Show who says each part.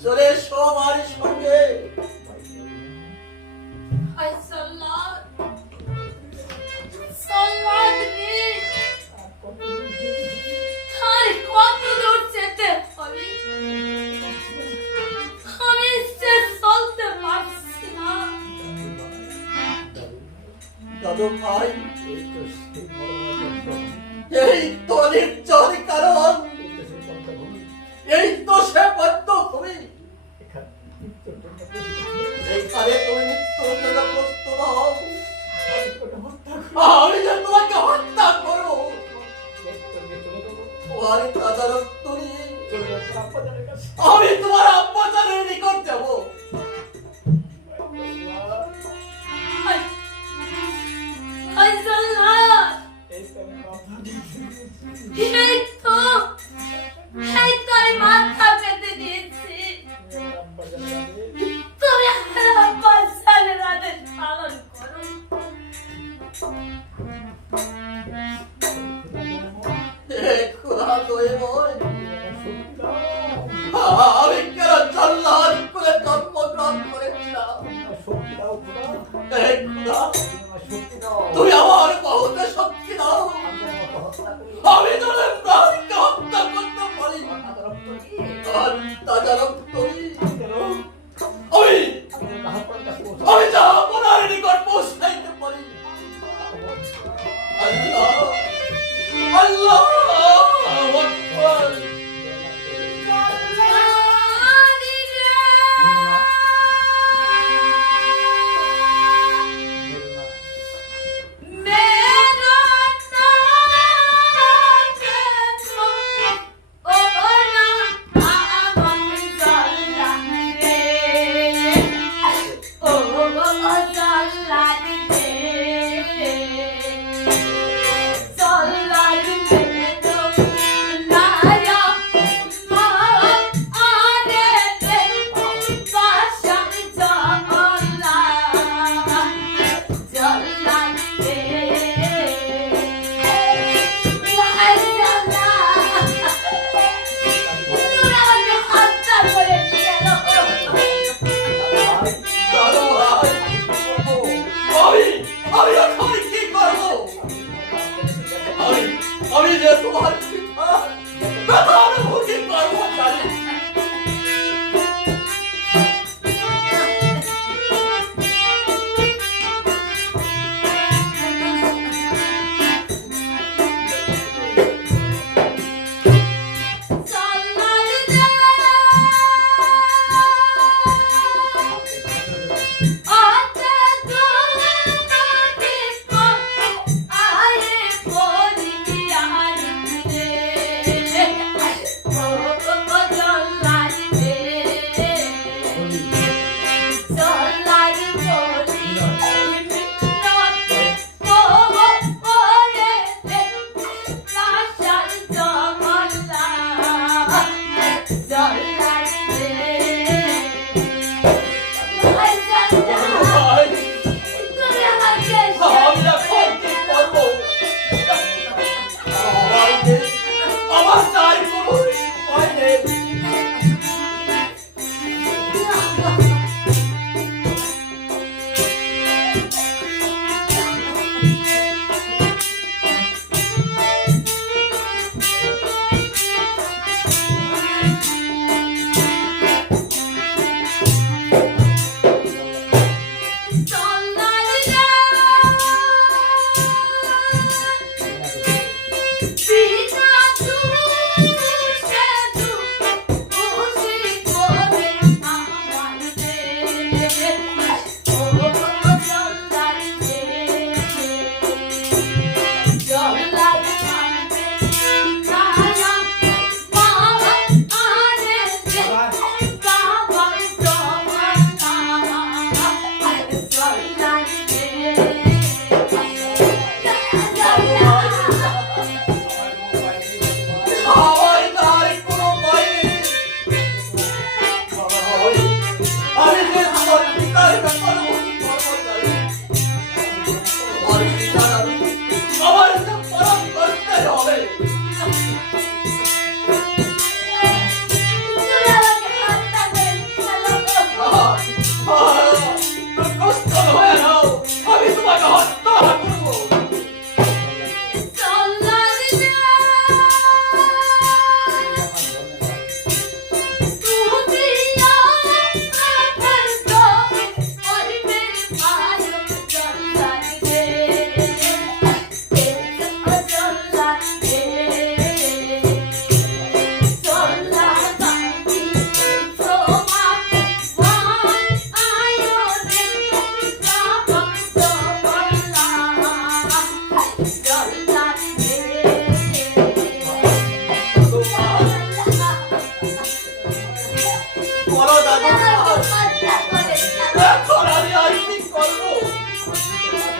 Speaker 1: চলে এসো আমার সঙ্গে।
Speaker 2: হাই সাল্লাত
Speaker 1: তুমি আমি আর খাবার কি পারব। আমি আমি তোমার